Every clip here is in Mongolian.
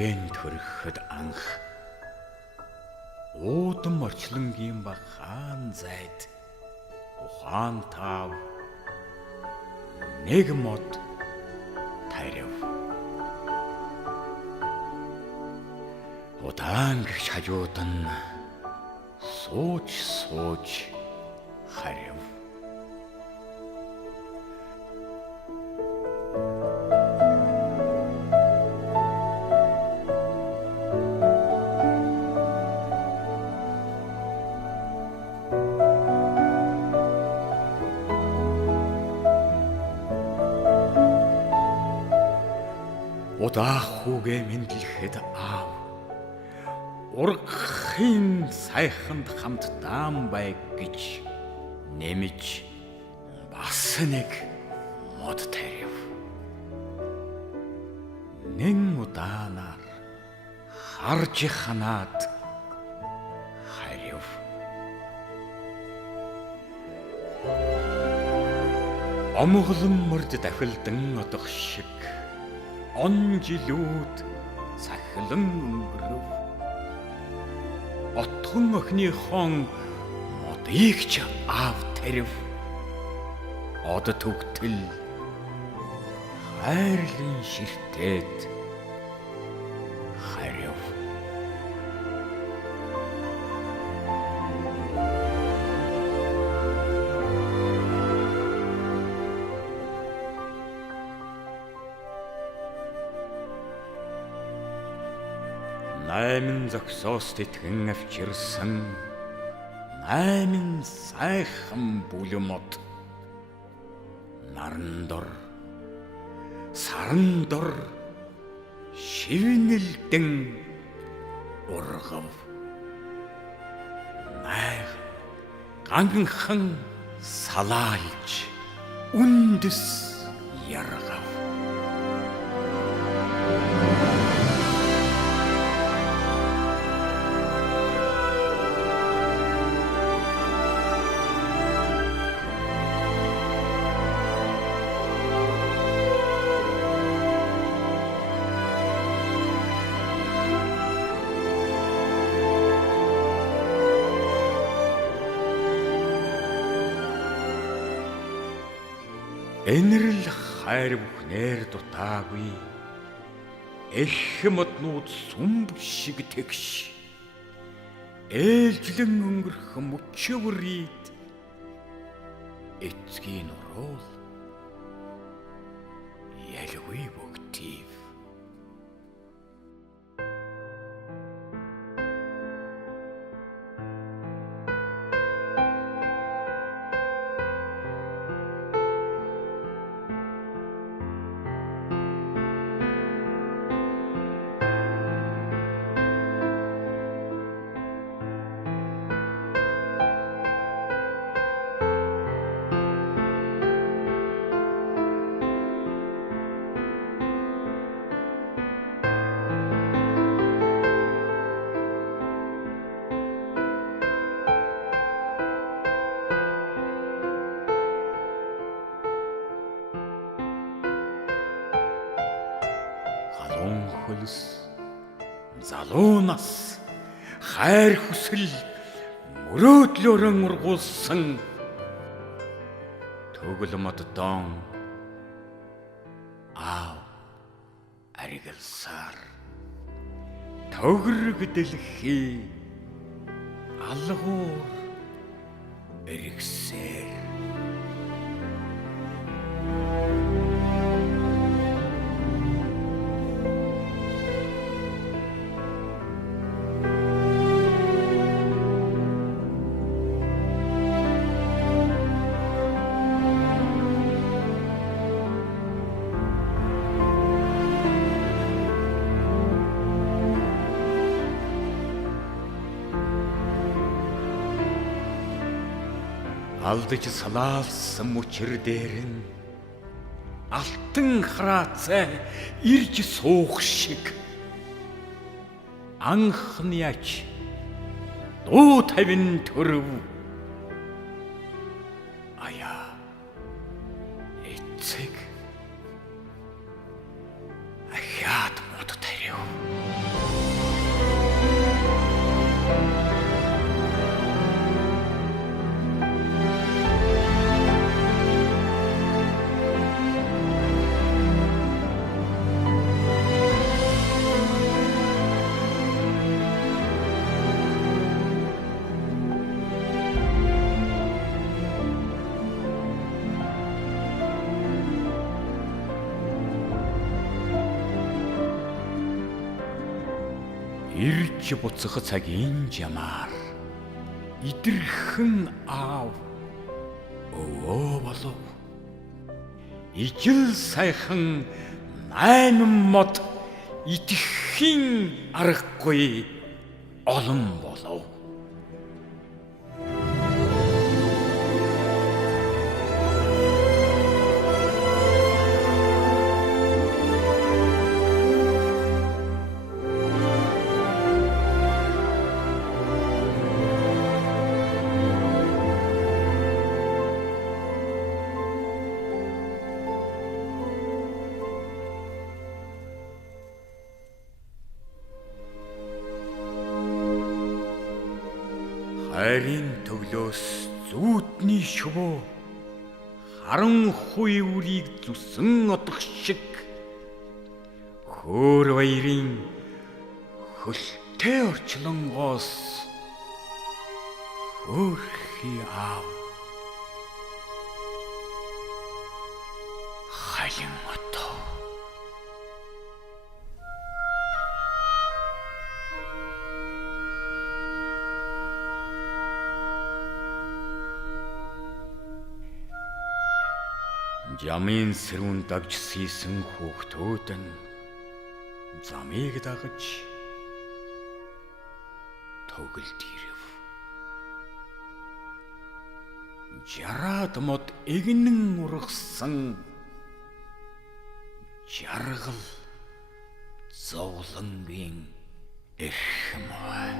түгээн төрөхөд анх уудам орчлонгийн ба хаан зайд ухаан таав нэг мод тарив. Удаан гихч хажууд нь сууж харив. Удаахуугээ мэдлэхэд аав ургахын сайханд хамт даам байг гэж нэмж бас нэг мод тарив. Нэн удаанаар харж ханаад харив. Омголон мөрд дахилдан одох шиг он жилүүд цахилан өнгөрөв. Отхон охиныхон модыг ч аав тарив. Од төгтөл хайрлын ширтээд харив. Найман зогсоос тэтгэн авчирсан 8 сайхан бүлмод наран дор саран дор шивнэлдэн ургав. Найх ганхан салаалж үндэс яргав. Энэрл хайр бүхнээр дутаагүй эх моднууд сүмб шиг тэгш ээлжлэн өнгөрөх мөчөврийд эцгийн уруул ялгүй бүгтив. Хөлс залуунаас хайр хүсэл мөрөөдлөөрөн ургуулсан төгөл моддон аав аригалсаар төгрөг дэлхий алгуур эргэсээр алдаж салаалсан мөчр дээр нь алтан хараацай ирж суух шиг анхныач дуу тавин төрөв. Аяа эцэг ахяад мод тарив. ирж буцах цагийн жамаар идэрхэн аав өвөө болов. Ижил сайхан 8 мод итгэхийн аргагүй олон болов. Хайрын төглөөс зүүдний шувуу харанхуй үрийг зүсэн одох шиг хөөр баярын хөлтэй орчлонгоос хөөрхий аав халин отоо. Жамын сэрүүн дагж сийсэн хүүхдүүд нь замыг дагаж тоглолт ирэв. Жараад мод игнэн ургасан жаргал зовлонгийн эрхмээ.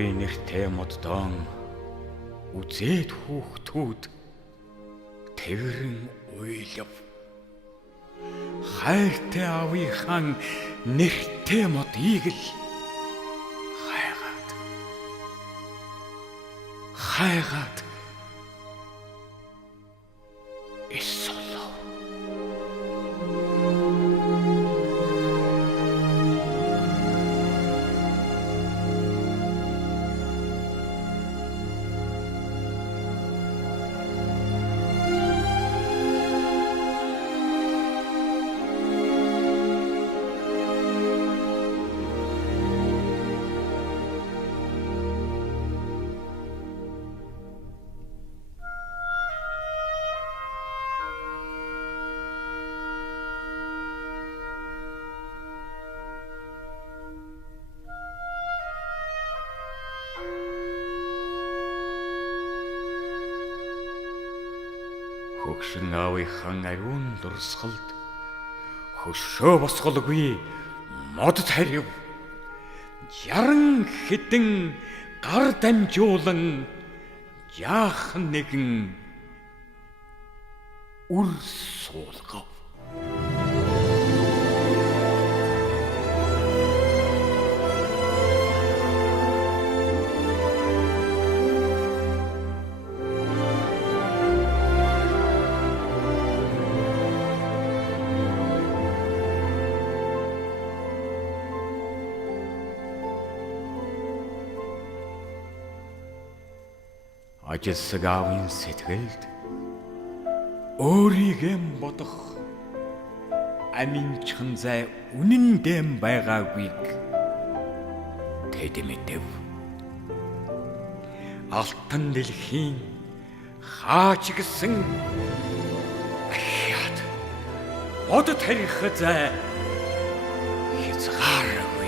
Нэртэй моддон үзээд хүүхдүүд тэрэн уйлав. Хайртай аавынхан нэртэй модыг л хайгаад эсолов. Хөгшин аавынхан ариун дурсгалд хөшөө босголгүй мод тарив. 60 хэдэн гар дамжуулан жаахан нэгэн үр суулгав. Ажилсаг аавын сэтгэлд өөрийгөө бодох аминчхан зай үнэн дэм байгаагийг тэд мэдэв. Алтан дэлхийн хаач гисэн ахиад мод тарих зай хязгааргүй.